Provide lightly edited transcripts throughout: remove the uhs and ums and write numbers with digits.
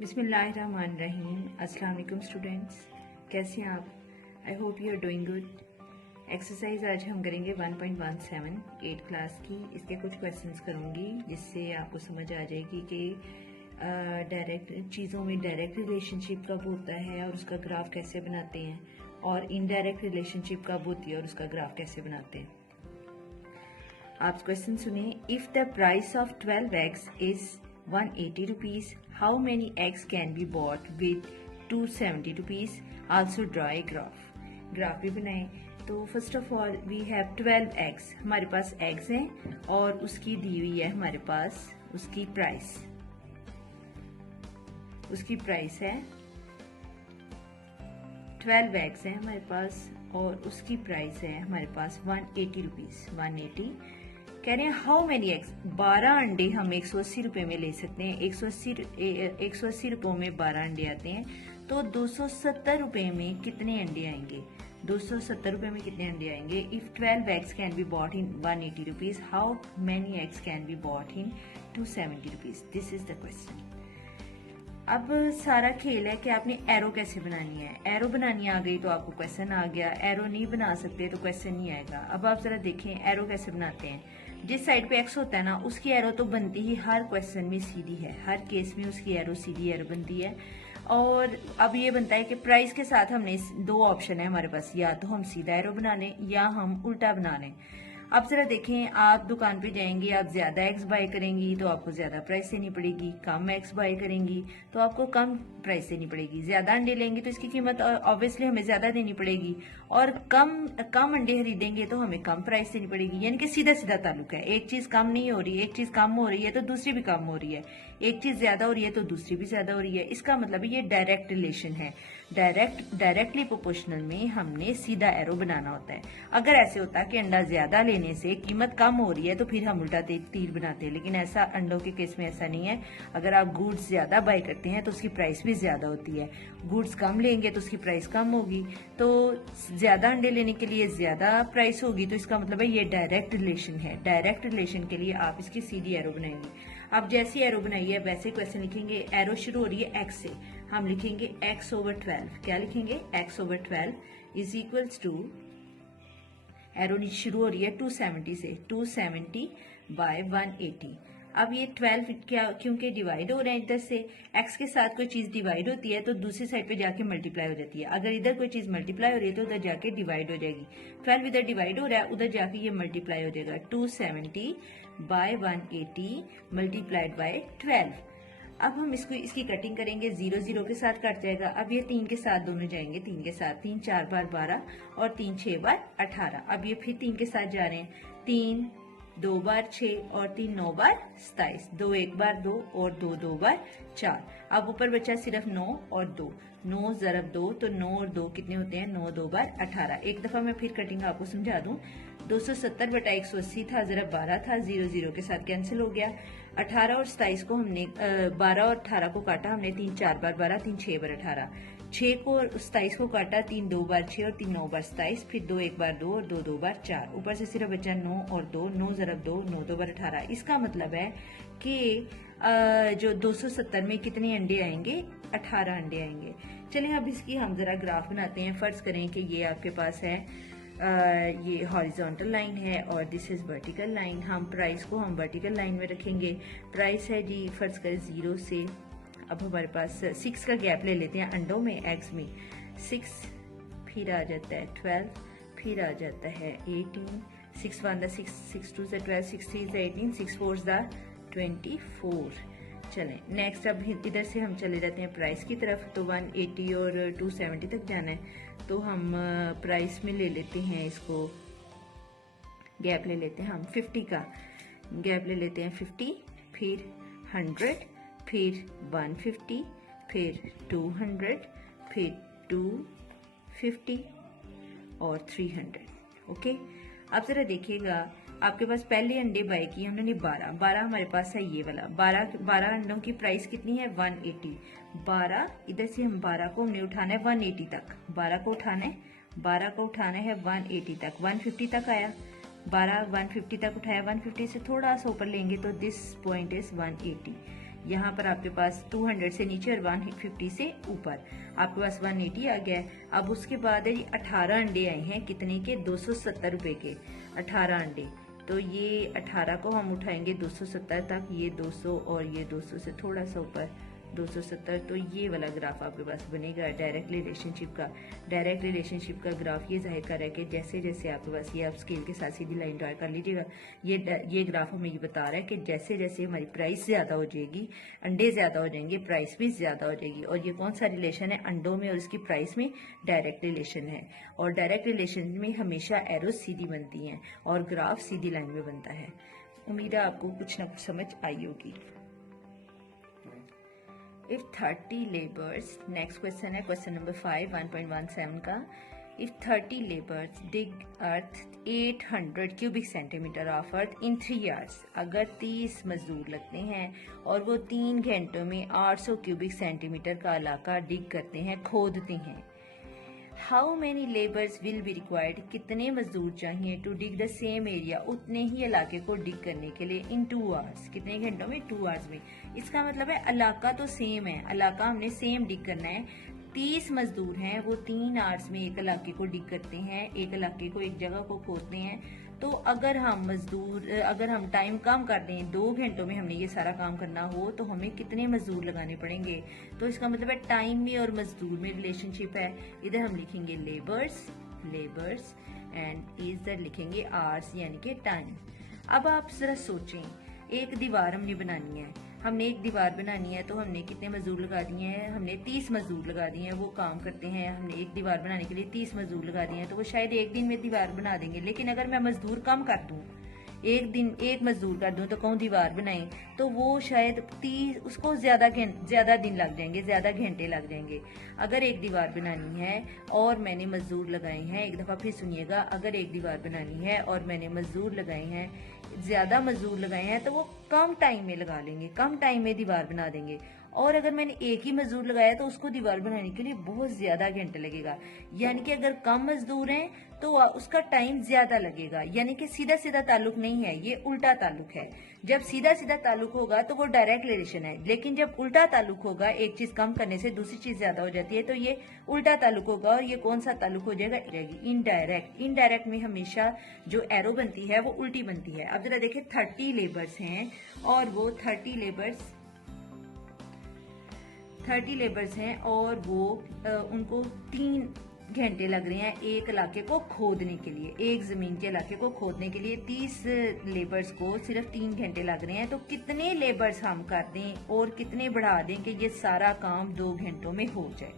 बिस्मिल्लाहिर्रहमानिर्रहीम। अस्सलाम वालेकुम स्टूडेंट्स, कैसे हैं आप? I hope you are doing good. Exercise आज हम करेंगे 1.17 8 क्लास की। इसके कुछ क्वेश्चंस करूंगी जिससे आपको समझ आ जाएगी कि डायरेक्ट चीज़ों में डायरेक्ट रिलेशनशिप कब होता है और उसका ग्राफ कैसे बनाते हैं, और इनडायरेक्ट रिलेशनशिप कब होती है और उसका ग्राफ कैसे बनाते हैं। आप क्वेश्चन सुनिए। If the price of 12 eggs is 180 rupees, how many eggs can be bought with 270 rupees? Also draw a graph. Graph भी बनाए। तो first of all we have 12 eggs। हमारे पास eggs हैं और उसकी दी हुई है हमारे पास उसकी प्राइस है 12 eggs हैं हमारे पास और उसकी प्राइस है हमारे पास 180 रुपीज। 180 कह रहे हैं हाउ मेनी एग्स, 12 अंडे हम 180 रुपए में ले सकते हैं। 180 रुपयों में 12 अंडे आते हैं, तो 270 रुपए में कितने अंडे आएंगे? 270 रुपए में कितने अंडे आएंगे? If 12 eggs can be bought in 180 rupees, how many eggs can be bought in 270 rupees? This is the question. अब सारा खेल है कि आपने एरो कैसे बनानी है। एरो बनानी आ गई तो आपको क्वेश्चन आ गया, एरो नहीं बना सकते तो क्वेश्चन नहीं आएगा। अब आप जरा देखें एरो कैसे बनाते हैं। जिस साइड पे एक्स होता है ना, उसकी एरो तो बनती ही हर क्वेश्चन में सीधी है, हर केस में उसकी एरो सीधी एरो बनती है। और अब ये बनता है कि प्राइस के साथ हमने दो ऑप्शन है हमारे पास, या तो हम सीधा एरो बना लें या हम उल्टा बना लें। अब जरा देखें, आप दुकान पे जाएंगे, आप ज्यादा एक्स बाय करेंगी तो आपको ज्यादा प्राइस देनी पड़ेगी, कम एक्स बाय करेंगी तो आपको कम प्राइस देनी पड़ेगी। ज्यादा अंडे लेंगे तो इसकी कीमत ऑब्वियसली हमें ज्यादा देनी पड़ेगी, और कम अंडे खरीदेंगे तो हमें कम प्राइस देनी पड़ेगी। यानी कि सीधा सीधा ताल्लुक है, एक चीज कम नहीं हो रही, एक चीज कम हो रही है तो दूसरी भी कम हो रही है, एक चीज ज्यादा हो रही है तो दूसरी भी ज्यादा हो रही है। इसका मतलब ये डायरेक्ट रिलेशन है। डायरेक्टली प्रोपोर्शनल में हमने सीधा एरो बनाना होता है। अगर ऐसे होता कि अंडा ज्यादा लेने से कीमत कम हो रही है तो फिर हम उल्टा तीर बनाते हैं, लेकिन ऐसा अंडों के केस में ऐसा नहीं है। अगर आप गुड्स ज्यादा बाय करते हैं तो उसकी प्राइस भी ज्यादा होती है, गुड्स कम लेंगे तो उसकी प्राइस कम होगी। तो ज्यादा अंडे लेने के लिए ज्यादा प्राइस होगी, तो इसका मतलब है ये डायरेक्ट रिलेशन है। डायरेक्ट रिलेशन के लिए आप इसकी सीधी एरो बनाएंगे। अब जैसी एरो बनाई है वैसे क्वेश्चन लिखेंगे। एरो शुरू हो रही है एक्स से, हम लिखेंगे x over 12। क्या लिखेंगे? x over 12 is equals to, arrow शुरू हो रही है 270 से, 270 बाय 180। अब ये 12 क्या, क्योंकि डिवाइड हो रहे हैं इधर से, x के साथ कोई चीज डिवाइड होती है तो दूसरी साइड पे जाके मल्टीप्लाई हो जाती है। अगर इधर कोई चीज मल्टीप्लाई हो रही है तो उधर जाके डिवाइड हो जाएगी। 12 इधर डिवाइड हो रहा है, उधर जाके ये मल्टीप्लाई हो जाएगा। 270 बाय 180 मल्टीप्लाइड बाय 12। अब हम इसकी कटिंग करेंगे, 0 0 के साथ कट जाएगा। अब ये 3 के साथ दोनों जाएंगे, 3 के साथ, 3 4 बार 12 और 3 6 बार 18। अब ये फिर 3 के साथ जा रहे हैं, 3 2 बार 6 और 3 9 बार 27, 2 1 बार 2 और 2 2 बार 4। अब ऊपर बचा सिर्फ 9 और 2, 9 ज़रब 2, तो 9 और 2 कितने होते हैं? 9 2 बार 18। एक दफा मैं फिर कटिंग आपको समझा दूं। 270 बटा 180 था, ज़रब 12 था, 0 0 के साथ कैंसिल हो गया। 18 और 27 को हमने 12 और 18 को काटा हमने, 3 4 बार 12, 3 6 बार 18, 6 को 27 को काटा, 3 2 बार 6 और 3 9 बार 27, फिर 2 1 बार 2 और 2 2 बार 4। ऊपर से सिर्फ बचा 9 और 2, 9 ज़रब 2, 9 2 बार 18। इसका मतलब है कि जो 270 में कितने अंडे आएंगे? 18 अंडे आएंगे। चलिए अब इसकी हम जरा ग्राफ बनाते हैं। फर्ज करें कि ये आपके पास है, ये हॉरिजॉन्टल लाइन है और दिस इज वर्टिकल लाइन। हम प्राइस को हम वर्टिकल लाइन में रखेंगे। प्राइस है जी, फर्ज करें 0 से, अब हमारे पास 6 का गैप ले लेते हैं अंडों में, एग्स में। 6 फिर आ जाता है 12, फिर आ जाता है 18, 6 1 6, 6 2 12, 6 3 18, 6 4 24। चलें नेक्स्ट, अब इधर से हम चले जाते हैं प्राइस की तरफ। तो 180 और 270 तक जाना है, तो हम प्राइस में ले लेते हैं, इसको गैप ले लेते हैं हम 50 का गैप ले लेते हैं, 50, फिर 100, फिर 150, फिर 200, फिर 250 और 300। ओके, अब जरा देखिएगा, आपके पास पहले अंडे बाय किए हमने 12 हमारे पास है ये वाला। 12 अंडों की प्राइस कितनी है? 180। 12 इधर से हम 12 को हमने उठाना है 180 तक, 12 को उठाना है 180 तक, 150 तक आया। 12 150 तक उठाया, 150 से थोड़ा सा ऊपर लेंगे तो दिस पॉइंट इज 180। यहाँ पर आपके पास 200 से नीचे और 150 से ऊपर आपके पास 180 आ गया है। अब उसके बाद है जी 18 अंडे आए हैं, कितने के? 270 रुपए के 18 अंडे। तो ये 18 को हम उठाएंगे 270 तक, ये 200 और ये 200 से थोड़ा सा ऊपर 270। तो ये वाला ग्राफ आपके पास बनेगा डायरेक्ट रिलेशनशिप का। डायरेक्ट रिलेशनशिप का ग्राफ ये जाहिर कर रहा है कि जैसे जैसे आपके पास ये आप स्केल के साथ सीधी लाइन ड्रा कर लीजिएगा, ये ग्राफ हमें ये बता रहा है कि जैसे जैसे हमारी प्राइस ज्यादा हो जाएगी, अंडे ज्यादा हो जाएंगे, प्राइस भी ज्यादा हो जाएगी। और ये कौन सा रिलेशन है? अंडों में और इसकी प्राइस में डायरेक्ट रिलेशन है। और डायरेक्ट रिलेशन में हमेशा एरो सीधी बनती हैं और ग्राफ सीधी लाइन में बनता है। उम्मीद है आपको कुछ ना कुछ समझ आई होगी। If 30 laborers, next question है क्वेश्चन नंबर 5 1.17 का। If 30 laborers dig earth 800 cubic centimeter of earth in 3 hours, अगर 30 मजदूर लगते हैं और वो 3 घंटों में 800 क्यूबिक सेंटीमीटर का इलाका डिग करते हैं, खोदते हैं। How many labours will be required, कितने मजदूर चाहिए to dig the same area, उतने ही इलाके को डिग करने के लिए इन 2 आवर्स, कितने घंटों में? 2 आवर्स में। इसका मतलब है इलाका तो सेम है, इलाका हमने सेम डिग करना है। 30 मजदूर हैं, वो 3 आवर्स में एक इलाके को डिग करते हैं, एक इलाके को, एक जगह को खोदते हैं। तो अगर हम टाइम कम कर दें, 2 घंटों में हमने ये सारा काम करना हो, तो हमें कितने मजदूर लगाने पड़ेंगे? तो इसका मतलब है टाइम में और मजदूर में रिलेशनशिप है। इधर हम लिखेंगे लेबर्स एंड इधर लिखेंगे आवर्स यानी कि टाइम। अब आप जरा सोचें, एक दीवार हमने बनानी है, हमने एक दीवार बनानी है, तो हमने कितने मजदूर लगा दिए हैं? हमने 30 मजदूर लगा दिए हैं, वो काम करते हैं। हमने एक दीवार बनाने के लिए 30 मजदूर लगा दिए हैं, तो वो शायद एक दिन में दीवार बना देंगे। लेकिन अगर मैं मजदूर कम कर दूं, एक मजदूर कर दूं तो कहूँ दीवार बनाए, तो वो शायद 30, उसको ज्यादा दिन लग जाएंगे, ज्यादा घंटे लग जाएंगे। अगर एक दीवार बनानी है और मैंने मजदूर लगाए हैं, एक दफा फिर सुनिएगा, अगर एक दीवार बनानी है और मैंने मजदूर लगाए हैं, ज्यादा मजदूर लगाए हैं, तो वो कम टाइम में लगा लेंगे, कम टाइम में दीवार बना देंगे। और अगर मैंने एक ही मजदूर लगाया तो उसको दीवार बनाने के लिए बहुत ज्यादा घंटे लगेगा। यानी कि अगर कम मजदूर हैं तो उसका टाइम ज्यादा लगेगा। यानी कि सीधा सीधा ताल्लुक नहीं है, ये उल्टा ताल्लुक है। जब सीधा सीधा ताल्लुक होगा तो वो डायरेक्ट रिलेशन है, लेकिन जब उल्टा ताल्लुक होगा, एक चीज कम करने से दूसरी चीज ज्यादा हो जाती है, तो ये उल्टा ताल्लुक होगा। और ये कौन सा ताल्लुक हो जाएगा? इनडायरेक्ट। इनडायरेक्ट में हमेशा जो एरो बनती है वो उल्टी बनती है। अब जरा देखिए, 30 लेबर्स हैं और वो 30 लेबर्स हैं और वो उनको 3 घंटे लग रहे हैं एक इलाके को खोदने के लिए, एक जमीन के इलाके को खोदने के लिए 30 लेबर्स को सिर्फ 3 घंटे लग रहे हैं। तो कितने लेबर्स हम कर दें और कितने बढ़ा दें कि ये सारा काम 2 घंटों में हो जाए?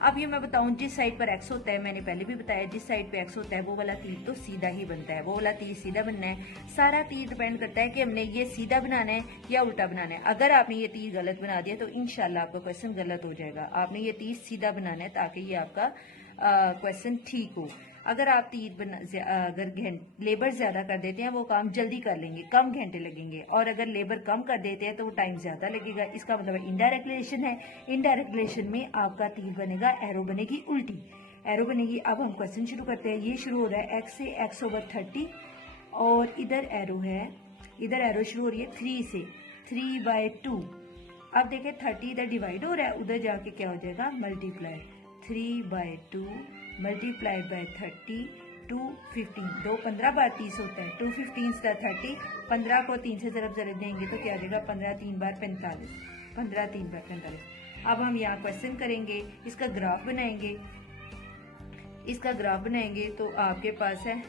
अब ये मैं बताऊं, जिस साइड पर एक्स होता है, मैंने पहले भी बताया, जिस साइड पे एक्स होता है वो वाला तीर तो सीधा ही बनता है, वो वाला तीर सीधा बनना है। सारा तीर डिपेंड करता है कि हमने ये सीधा बनाना है या उल्टा बनाना है। अगर आपने ये तीर गलत बना दिया तो इंशाल्लाह आपका क्वेश्चन गलत हो जाएगा। आपने ये तीर सीधा बनाना है ताकि ये आपका क्वेश्चन ठीक हो। अगर आप अगर लेबर ज्यादा कर देते हैं, वो काम जल्दी कर लेंगे, कम घंटे लगेंगे। और अगर लेबर कम कर देते हैं तो वो टाइम ज्यादा लगेगा। इसका मतलब इनडायरेक्ट रिलेशन है। इनडायरेक्ट रिलेशन में आपका तीर बनेगा, एरो बनेगी उल्टी, एरो बनेगी। अब हम क्वेश्चन शुरू करते हैं। ये शुरू हो रहा है x से, x/30 और इधर एरो है, इधर एरो शुरू हो रही है 3 से, 3/2। अब देखें 30 इधर डिवाइड हो रहा है, उधर जाके क्या हो जाएगा? मल्टीप्लाई, 3/2 मल्टीप्लाइड बाय 30, 215, 2 15 बार 30 होता है, 2 15 30, 15 को 3 से जरा देंगे तो क्या आ जाएगा? 15 3 बार 45, 15 3 बार 45। अब हम यहाँ क्वेश्चन करेंगे, इसका ग्राफ बनाएंगे। इसका ग्राफ बनाएंगे तो आपके पास है,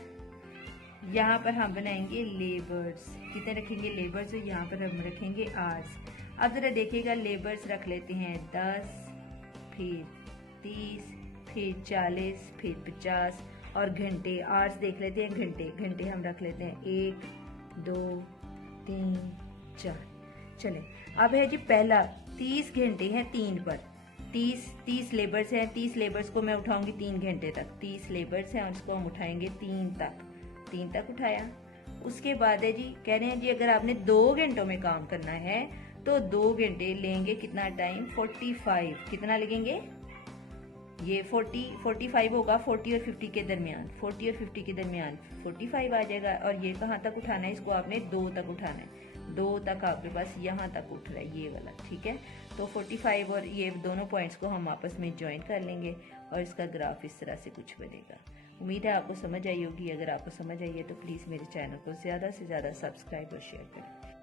यहाँ पर हम बनाएंगे लेबर्स, कितने रखेंगे लेबर्स? यहाँ पर हम रखेंगे आवर्स। अब जरा देखिएगा, लेबर्स रख लेते हैं 10, फिर 30, फिर 40, फिर 50 और घंटे, आवर्स देख लेते हैं, घंटे हम रख लेते हैं 1 2 3 4। चले, अब है जी पहला 30 घंटे हैं 3 पर, 30 लेबर्स हैं, 30 लेबर्स को मैं उठाऊंगी 3 घंटे तक, 30 लेबर्स हैं और उसको हम उठाएंगे 3 तक उठाया। उसके बाद है जी, कह रहे हैं जी अगर आपने 2 घंटों में काम करना है तो 2 घंटे लेंगे, कितना टाइम? 45। कितना लगेंगे? ये 45 होगा, 40 और 50 के दरमियान, 40 और 50 के दरमियान 45 आ जाएगा। और ये कहाँ तक उठाना है? इसको आपने 2 तक उठाना है, 2 तक आपके पास यहाँ तक उठ रहा है ये वाला, ठीक है। तो 45 और ये दोनों पॉइंट्स को हम आपस में ज्वाइन कर लेंगे और इसका ग्राफ इस तरह से कुछ बनेगा। उम्मीद है आपको समझ आई होगी। अगर आपको समझ आई है तो प्लीज़ मेरे चैनल को ज़्यादा से ज़्यादा सब्सक्राइब और शेयर करें।